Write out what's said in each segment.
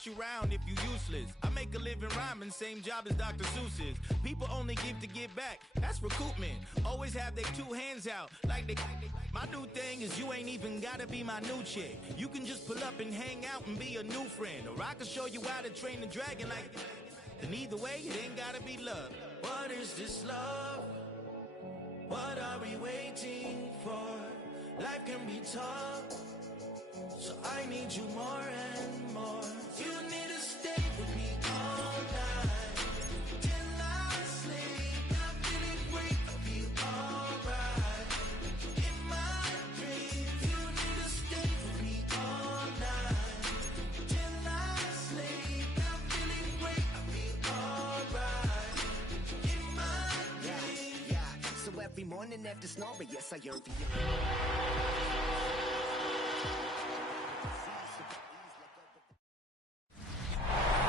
box you round if you useless. I make a living rhyming, same job as Dr. Seuss's. People only give to give back, that's recoupment. Always have their two hands out, like they. My new thing is you ain't even gotta be my new chick. You can just pull up and hang out and be a new friend. Or I can show you how to train the dragon like. And either way, it ain't gotta be love. What is this love? What are we waiting for? Life can be tough, so I need you more and more. You need to stay with me all night till I sleep. I'm feeling great, I'll be alright. In my dreams, you need to stay with me all night till I sleep. I'm feeling great, I'll be alright. In my dreams. Yeah. So every morning after snoring, yes, I yearn for you.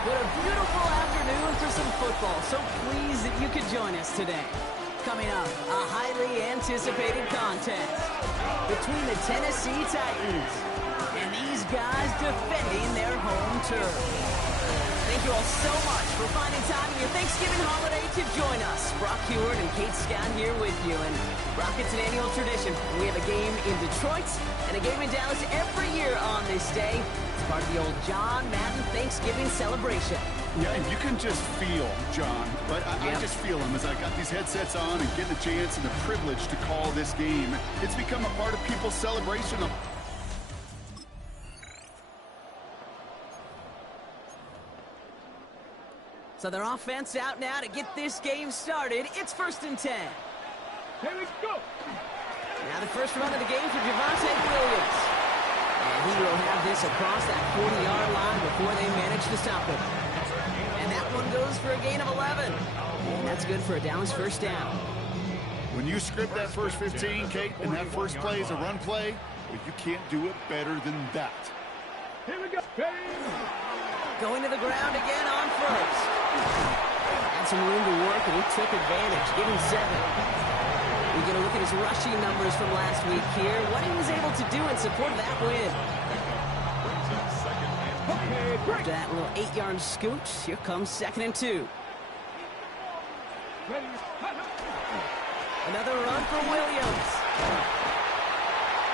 What a beautiful afternoon for some football. So pleased that you could join us today. Coming up, a highly anticipated contest between the Tennessee Titans and these guys defending their home turf. Thank you all so much for finding time in your Thanksgiving holiday to join us. Brock Heward and Kate Scott here with you. And Brock, it's an annual tradition. We have a game in Detroit and a game in Dallas every year on this day. Part of the old John Madden Thanksgiving celebration. Yeah, and you can just feel John, but I just feel him as I got these headsets on and getting a chance and the privilege to call this game. It's become a part of people's celebration. So their offense out now to get this game started. It's 1st and 10. Here we go. Now the first run of the game for Javonte Williams. And he will have this across that 40-yard line before they manage to stop him. And that one goes for a gain of 11. And that's good for a Dallas first down. When you script that first 15, Kate, and that first play is a run play, well, you can't do it better than that. Here we go. Going to the ground again on first. Had some room to work, and he took advantage, giving 7. We're going to look at his rushing numbers from last week here, what he was able to do in support of that win. After that little 8-yard scoot, here comes 2nd and 2. Another run for Williams.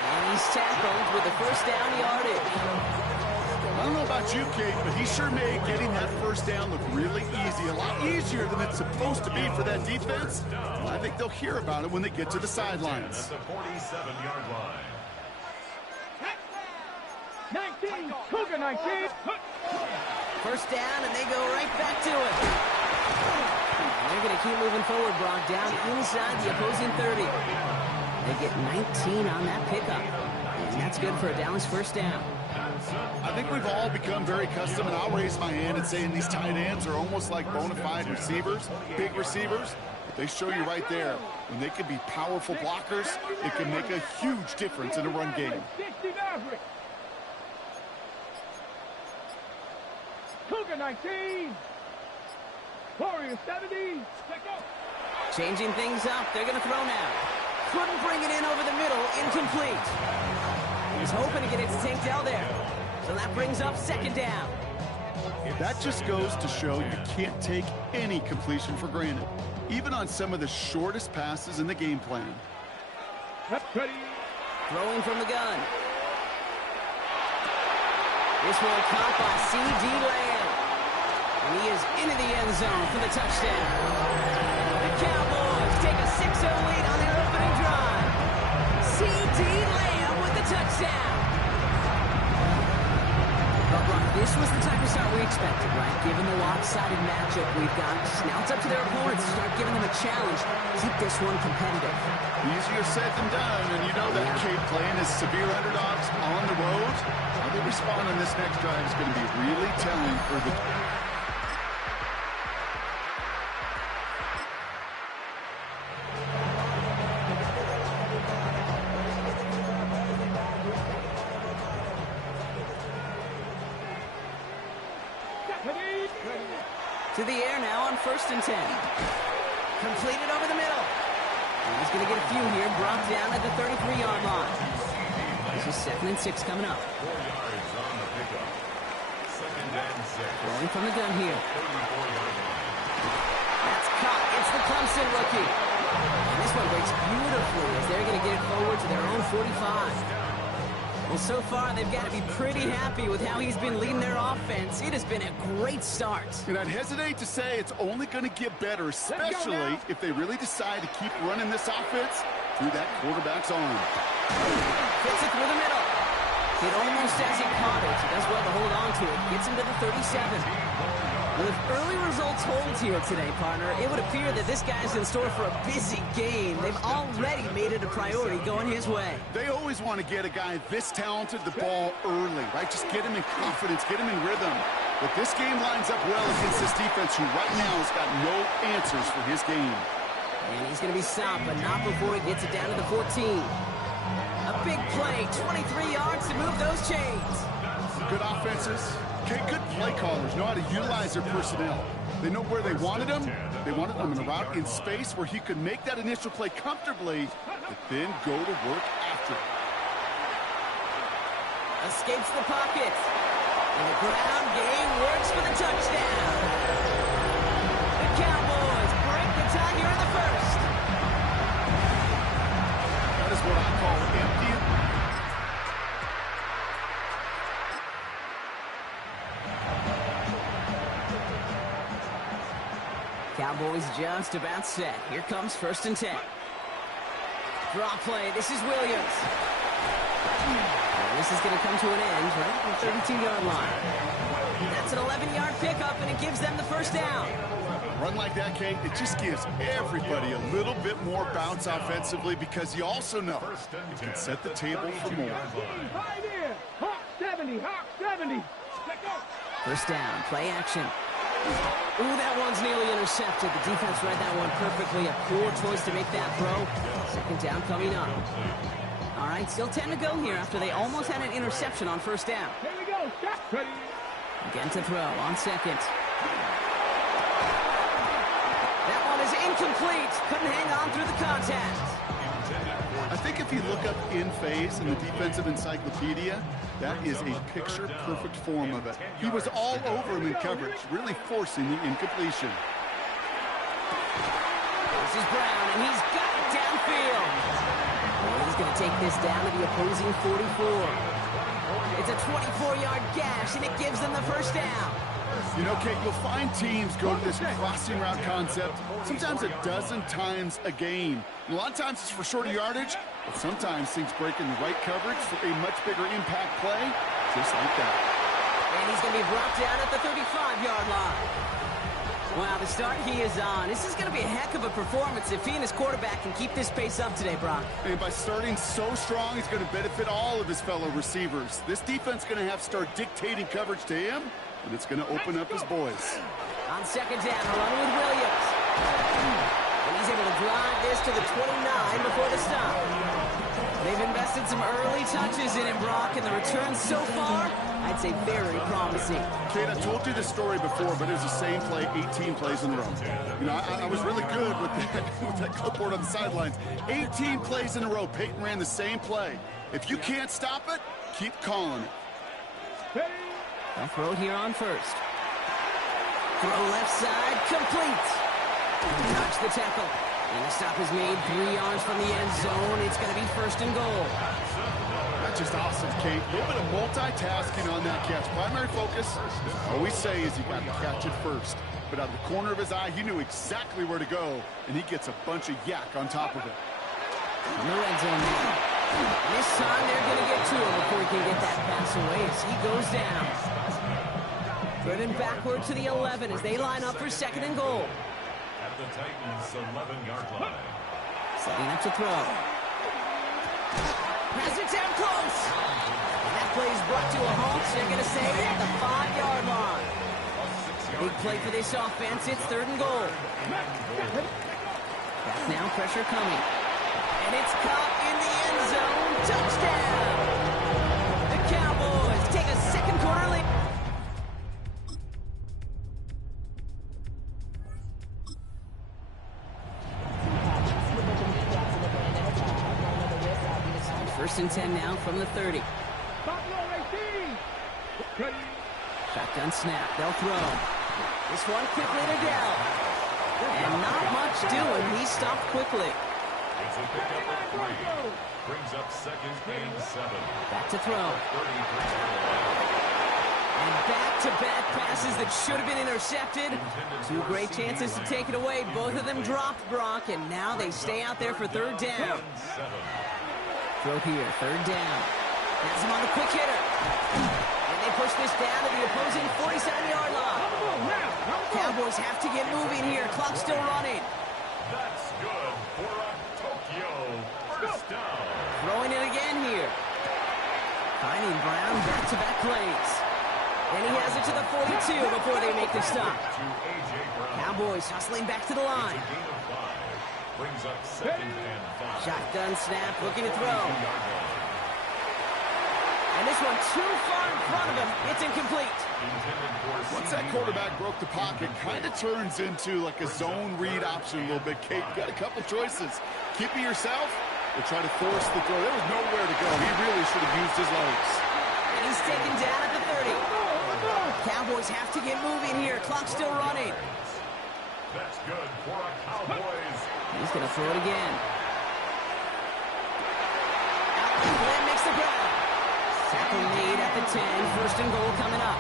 And he's tackled with the first down yardage. I don't know about you, Kate, but he sure made getting that first down look really easy. A lot easier than it's supposed to be for that defense. Well, I think they'll hear about it when they get to the sidelines. At the 47-yard line. 19, Cougar 19. First down, and they go right back to it. They're going to keep moving forward, Brock, down inside the opposing 30. They get 19 on that pickup. And that's good for a Dallas first down. I think we've all become very accustomed, and I'll raise my hand and say these tight ends are almost like bona fide receivers, big receivers. They show you right there, when they can be powerful blockers, it can make a huge difference in a run game. Cougar 19. Warrior 70. Changing things up. They're going to throw now. Couldn't bring it in over the middle. Incomplete. He's hoping to get it to Tank Dell there. So that brings up 2nd down. That just goes to show you can't take any completion for granted, even on some of the shortest passes in the game plan. Ready. Throwing from the gun. This one caught by C.D. Lamb. And he is into the end zone for the touchdown. The Cowboys take a 6-0 lead on their opening drive. C.D. Lamb with the touchdown. But Brock, this was the type of start we expected, right? Given the lopsided matchup we've got. Now it's up to their opponents to start giving them a challenge. Keep this one competitive. Easier said than done, and you know that Cape playing as severe underdogs on the road. How they respond on this next drive is going to be really telling for the... To the air now on 1st and 10. Completed over the middle. And he's going to get a few here, brought down at the 33-yard line. This is 2nd and 6 coming up. 4 yards on the pickup. Rolling from the gun here. That's caught. It's the Clemson rookie. And this one breaks beautifully as they're going to get it forward to their own 45. Well, so far, they've got to be pretty happy with how he's been leading their offense. It has been a great start. And I'd hesitate to say it's only going to get better, especially if they really decide to keep running this offense through that quarterback's arm. Fits it through the middle. It almost as he caught it. He does well to hold on to it. Gets him to the 37. Well, if early results hold here today, partner, it would appear that this guy's in store for a busy game. They've already made it a priority going his way. They always want to get a guy this talented the ball early, right? Just get him in confidence, get him in rhythm. But this game lines up well against this defense, who right now has got no answers for his game. And he's going to be stopped, but not before he gets it down to the 14. A big play, 23 yards to move those chains. Good offenses. Okay, good play callers know how to utilize their personnel. They know where they wanted him. They wanted him in a route in space where he could make that initial play comfortably, but then go to work after it. Escapes the pocket. And the ground game works for the touchdown. The Cowboys break the tie here in the first. That is what I call empty. Cowboys just about set. Here comes 1st and 10. Draw play. This is Williams. This is going to come to an end right at the 32-yard line. That's an 11-yard pickup, and it gives them the first down. Run like that, Kate, it just gives everybody a little bit more bounce offensively, because you also know it can set the table for more. Right in. Hawk 70. Hawk 70. Let go. First down. Play action. Ooh, that one's nearly intercepted. The defense read that one perfectly. A poor choice to make that throw. Second down coming up. All right, still 10 to go here after they almost had an interception on first down. Here we go. Shot. Ready. Again to throw on second. That one is incomplete. Couldn't hang on through the contact. I think if you look up in phase in the defensive encyclopedia, that is a picture-perfect form of it. He was all over him in coverage, really forcing the incompletion. This is Brown, and he's got it downfield. And he's going to take this down to the opposing 44. It's a 24-yard gash, and it gives them the first down. You know, Kate, you'll find teams go to this crossing route concept sometimes a dozen times a game. And a lot of times it's for shorter yardage, but sometimes things break in the right coverage for a much bigger impact play, just like that. And he's going to be brought down at the 35-yard line. Wow, the start he is on. This is going to be a heck of a performance if he and his quarterback can keep this pace up today, Brock. And by starting so strong, he's going to benefit all of his fellow receivers. This defense is going to have to start dictating coverage to him, and it's going to open up his boys. On second down, run with Williams. And he's able to drive this to the 29 before the stop. They've invested some early touches in him, Brock, and the returns so far, I'd say very promising. Kate, I told you this story before, but it was the same play 18 plays in a row. You know, I was really good with that clipboard on the sidelines. 18 plays in a row, Peyton ran the same play. If you can't stop it, keep calling it. They'll throw it here on first. Throw left side, complete. Notch the tackle. And the stop is made 3 yards from the end zone. It's going to be 1st and goal. That's just awesome, Kate. A little bit of multitasking on that catch. Primary focus, as I always say, is you got to catch it first. But out of the corner of his eye, he knew exactly where to go, and he gets a bunch of yak on top of it. In the red zone now. This time they're going to get to him before he can get that pass away as he goes down. Driven backward to the 11 as they line up for 2nd and goal. At the Titans' 11-yard line. Setting up to throw. Pass it down close. And that play is brought to a halt. They're going to say at the 5-yard line. Big play for this offense. It's 3rd and goal. Back now, pressure coming. And it's caught in the end zone. Touchdown! The Cowboys take a 2nd quarter lead. First and 10 now from the 30. Buffalo 18. Ready. Shotgun snap. They'll throw. This one quickly to Dell. And not much doing. He stopped quickly. It's a pickup of 3. Brings up second and 7. Back to throw. And back-to-back passes that should have been intercepted. 2 great chances to take it away. Both of them dropped, Brock, and now they stay out there for third down. Throw here, third down. Has him on the quick hitter. And they push this down to the opposing 47-yard line. Cowboys have to get moving here. Clock's still running. That's good for a Tokyo first down. Throwing it again here. Finding Brown back-to-back plays. And he has it to the 42 before they make the stop. Cowboys hustling back to the line. Brings up second and 5. Shotgun snap, looking to throw. And this one too far in front of him. It's incomplete. Once that quarterback broke the pocket, kind of turns into like a zone read option a little bit. Kate, you got a couple choices. Keep it yourself or try to force the throw. There was nowhere to go. He really should have used his legs. And he's taken down at the 30. Cowboys have to get moving here. Clock's still running. That's good for a Cowboys. He's going to throw it again. Out and Glenn makes the grab. Tackle made at the 10. First and goal coming up.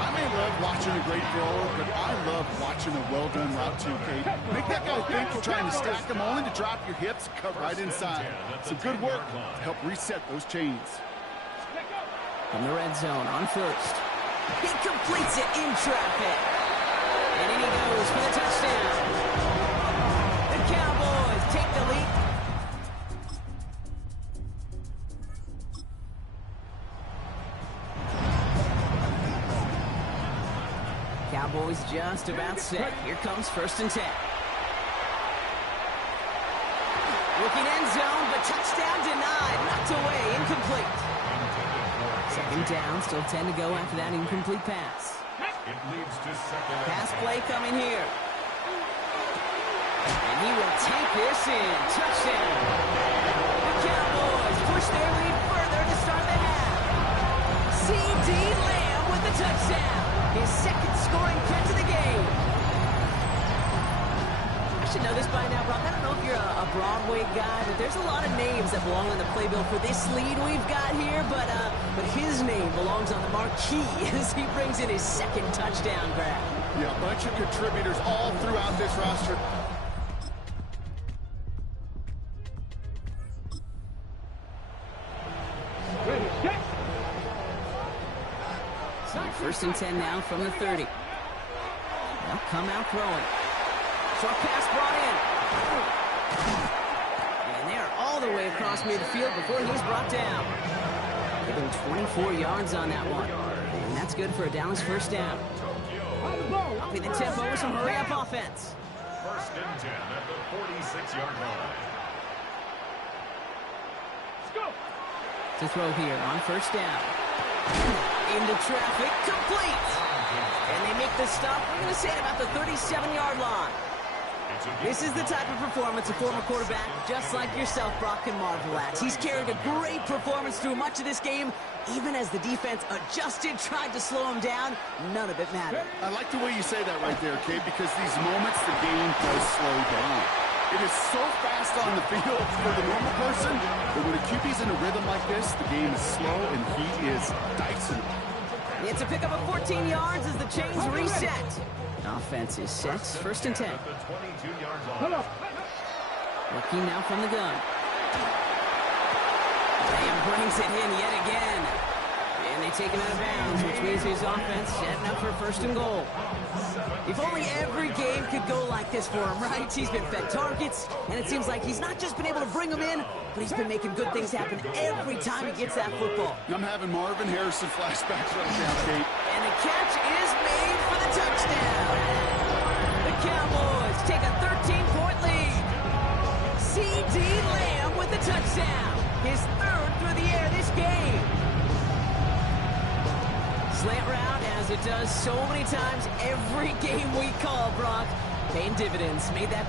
I may love watching a great thrower, but I love watching a well-done route too, Kate. Make that guy think you're trying to stack them only to drop your hips, cut right inside. Some good work to help reset those chains. From the red zone on first. He completes it in traffic. And in he goes for the touchdown. The Cowboys take the lead. Cowboys just about set. Here comes first and 10. Looking end zone, but touchdown denied. Knocked away, incomplete. Second down, still 10 to go after that incomplete pass. It leads to second. Pass play coming here. And he will take this in. Touchdown. The Cowboys push their lead further to start the half. C.D. Lamb with the touchdown. His second scoring catch of the game. I should know this by now, Brock. I don't know if you're a Broadway guy, but there's a lot of names that belong on the playbill for this lead we've got here, but his name belongs on the marquee as he brings in his second touchdown grab. Yeah, a bunch of contributors all throughout this roster. So first and 10 now from the 30. They'll come out throwing. Short pass brought in. And they're all the way across midfield before he's brought down. Giving 24 yards on that one. And that's good for a Dallas first down. Upping the tempo with some hurry-up offense. First and 10 at the 46-yard line. To throw here on first down. Into traffic, complete. And they make the stop, we're going to say at about the 37-yard line. This is the type of performance a former quarterback, just like yourself, Brock, can marvel at. He's carried a great performance through much of this game. Even as the defense adjusted, tried to slow him down, none of it mattered. I like the way you say that right there, Kate, because these moments the game does slow down. It is so fast on the field for the normal person, but when a QB's in a rhythm like this, the game is slow and he is dicing. It's a pickup of 14 yards as the chains reset. Offense is set. First and 10. Looking now from the gun. Lamb brings it in yet again. And they take him out of bounds, which means his offense setting up for first and goal. If only every game could go like this for him, right? He's been fed targets, and it seems like he's not just been able to bring them in, but he's been making good things happen every time he gets that football. I'm having Marvin Harrison flashbacks right now, Kate. And the catch is made for the touchdown. The Cowboys take a 13-point lead. C.D. Lamb with the touchdown. His third through the air this game. Slant route, as it does so many times every game we call, Brock. Paying dividends. Made that.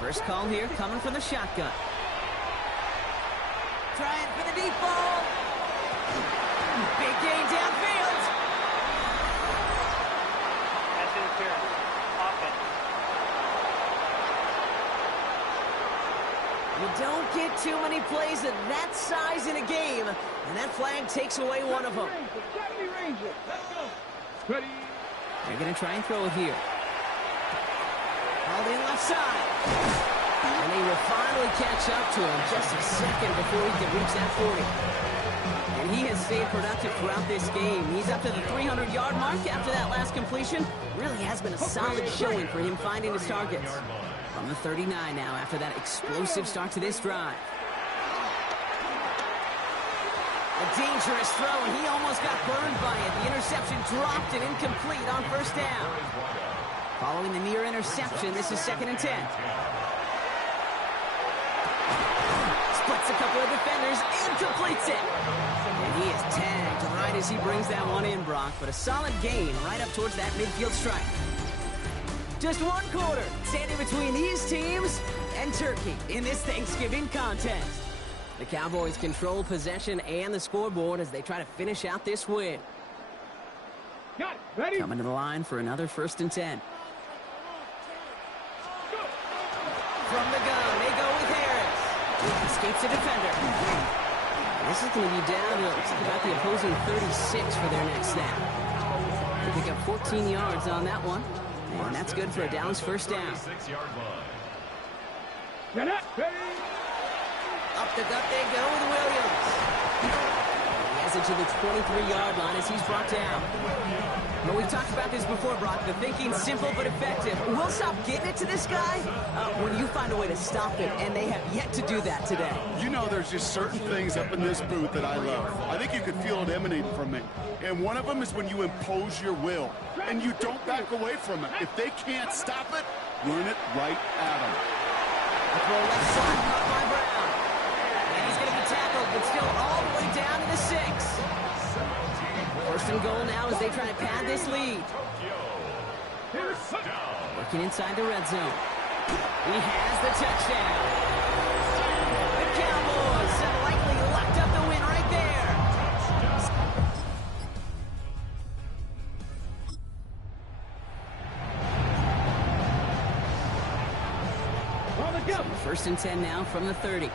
First call here coming from the shotgun. Trying for the deep ball. Big gain downfield. That's interference. Offense. You don't get too many plays of that size in a game, and that flag takes away one of them. Ready. They're going to try and throw it here. Called in left side. And they will finally catch up to him just a second before he can reach that 40. And he has stayed productive throughout this game. He's up to the 300-yard mark after that last completion. Really has been a solid showing for him finding his targets. From the 39 now after that explosive start to this drive. A dangerous throw, and he almost got burned by it. The interception dropped and incomplete on first down. Following the near interception, this is 2nd and 10. Splits a couple of defenders and completes it. And he is tagged right as he brings that one in, Brock. But a solid gain right up towards that midfield strike. Just one quarter standing between these teams and Turkey in this Thanksgiving contest. The Cowboys control possession and the scoreboard as they try to finish out this win. Got it. Ready. Coming to the line for another 1st and 10. From the gun, they go with Harris. Escapes a defender. And this is going to be down to looks like about the opposing 36 for their next snap. They pick up 14 yards on that one. And that's good for a Dallas first down. Get it. Ready. Up the gut they go with Williams. He has it to the 23-yard line as he's brought down. Well, we've talked about this before, Brock. The thinking's simple but effective. We'll stop getting it to this guy when you find a way to stop it, and they have yet to do that today. You know, there's just certain things up in this booth that I love. I think you can feel it emanating from me. And one of them is when you impose your will, and you don't back away from it. If they can't stop it, run it right at them. A throw left side, caught by Brown. And he's going to be tackled, but still all the way down to the 6. 1st and goal now as they try to pad this lead. Working inside the red zone. He has the touchdown. The Cowboys have likely locked up the win right there. So 1st and 10 now from the 30.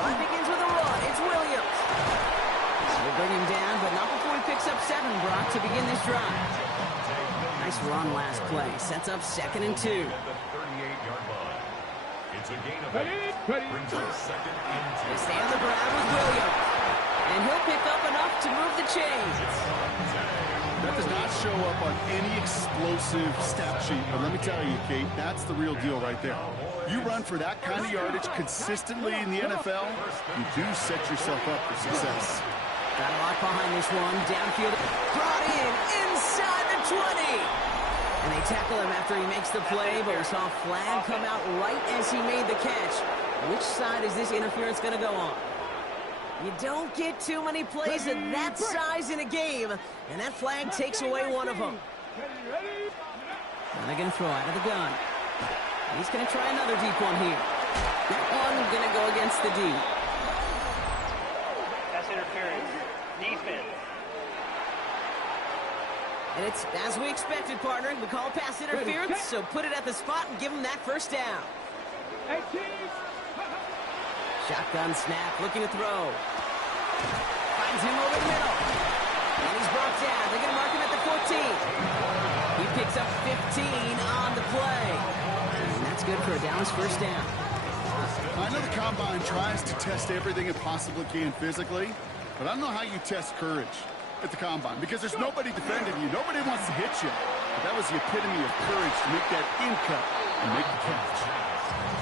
One begins with a run. It's Williams. They bring him down, but not before he picks up 7, Brock, to begin this drive. Nice run last play. Sets up 2nd and 2. It's a gain of 8. Brings up 2nd and 2. They stay on the ground with Williams. And he'll pick up enough to move the chains. That does not show up on any explosive stat sheet. But let me tell you, Kate, that's the real deal right there. You run for that kind of yardage consistently in the NFL, you do set yourself up for success. Got a lot behind this one. Downfield. Brought in inside the 20. And they tackle him after he makes the play, but we saw a flag come out right as he made the catch. Which side is this interference going to go on? You don't get too many plays of that size in a game, and that flag takes away one of them. Now they're going to throw out of the gun. He's going to try another deep one here. That one going to go against the D. That's interference. Defense. And it's as we expected, partner. We call pass interference, so put it at the spot and give him that first down. 18. Shotgun snap, looking to throw. Finds him over the middle. And he's brought down. They're going to mark him at the 14. He picks up 15 on the play. And that's good for a Dallas first down. I know the Combine tries to test everything it possibly can physically, but I don't know how you test courage at the Combine because there's nobody defending you. Nobody wants to hit you. But that was the epitome of courage to make that in cut and make the catch.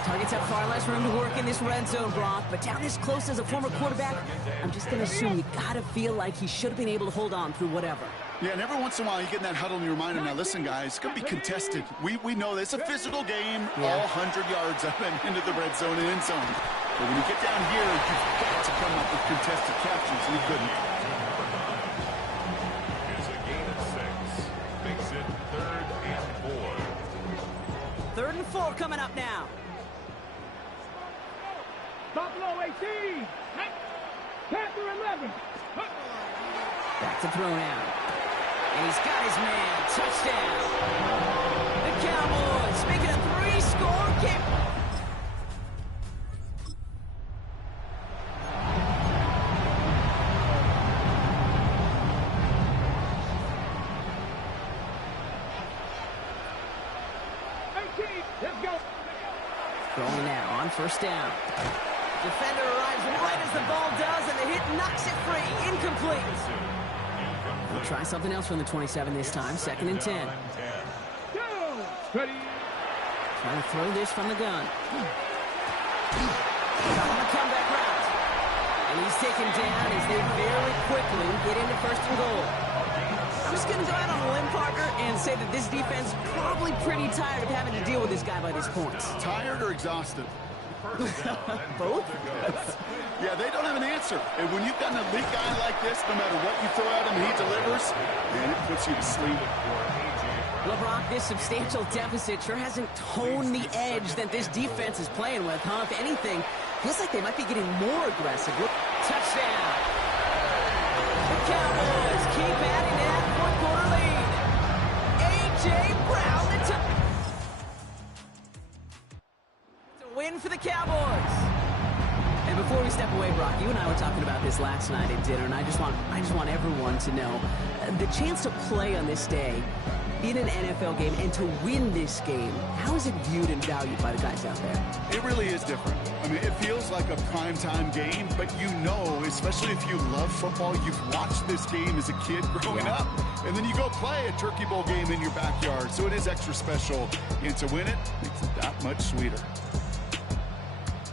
Targets have far less room to work in this red zone, Brock, but down this close as a former quarterback, I'm just going to assume you got to feel like he should have been able to hold on through whatever. Yeah, and every once in a while you get in that huddle and you remind him, now listen, guys, it's going to be contested. We know this. It's a physical game, all 100 yards up and into the red zone and end zone. But when you get down here, you've got to come up with contested captures, and he couldn't. It's a gain of 6. Makes it 3rd and 4. 3rd and 4 coming up now. Buffalo 18. Panther 11. Back to throw now. And he's got his man. Touchdown. The Cowboys making a 3-score game. Let's go. Throwing now on first down. Defender arrives right as the ball does, and the hit knocks it free. Incomplete. We'll try something else from the 27 this time. 2nd and 10. Go. Ready. Trying to throw this from the gun. On the comeback route. And he's taken down as they very quickly get into 1st and goal. I'm just going to go out on a limb, partner, and say that this defense is probably pretty tired of having to deal with this guy by this point. Tired or exhausted? Both? Yeah, they don't have an answer. And when you've got an elite guy like this, no matter what you throw at him, he delivers, and it puts you to sleep. Well, Brock, this substantial deficit sure hasn't toned the edge that this defense is playing with, huh? If anything, feels like they might be getting more aggressive. Look, touchdown. The Cowboys keep adding to that fourth-quarter lead. A.J. Brown, it's a win for the Cowboys. And before we step away, Brock, you and I were talking about this last night at dinner, and I just want everyone to know the chance to play on this day in an NFL game and to win this game. How is it viewed and valued by the guys out there? It really is different. I mean, it feels like a primetime game, but you know, especially if you love football, you've watched this game as a kid growing up, and then you go play a Turkey Bowl game in your backyard, so it is extra special, and to win it makes it that much sweeter.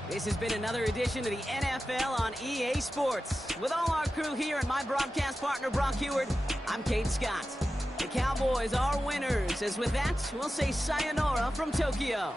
This has been another edition of the NFL on EA Sports. With all our crew here and my broadcast partner, Brock Heward, I'm Kate Scott. The Cowboys are winners, as with that, we'll say sayonara from Tokyo.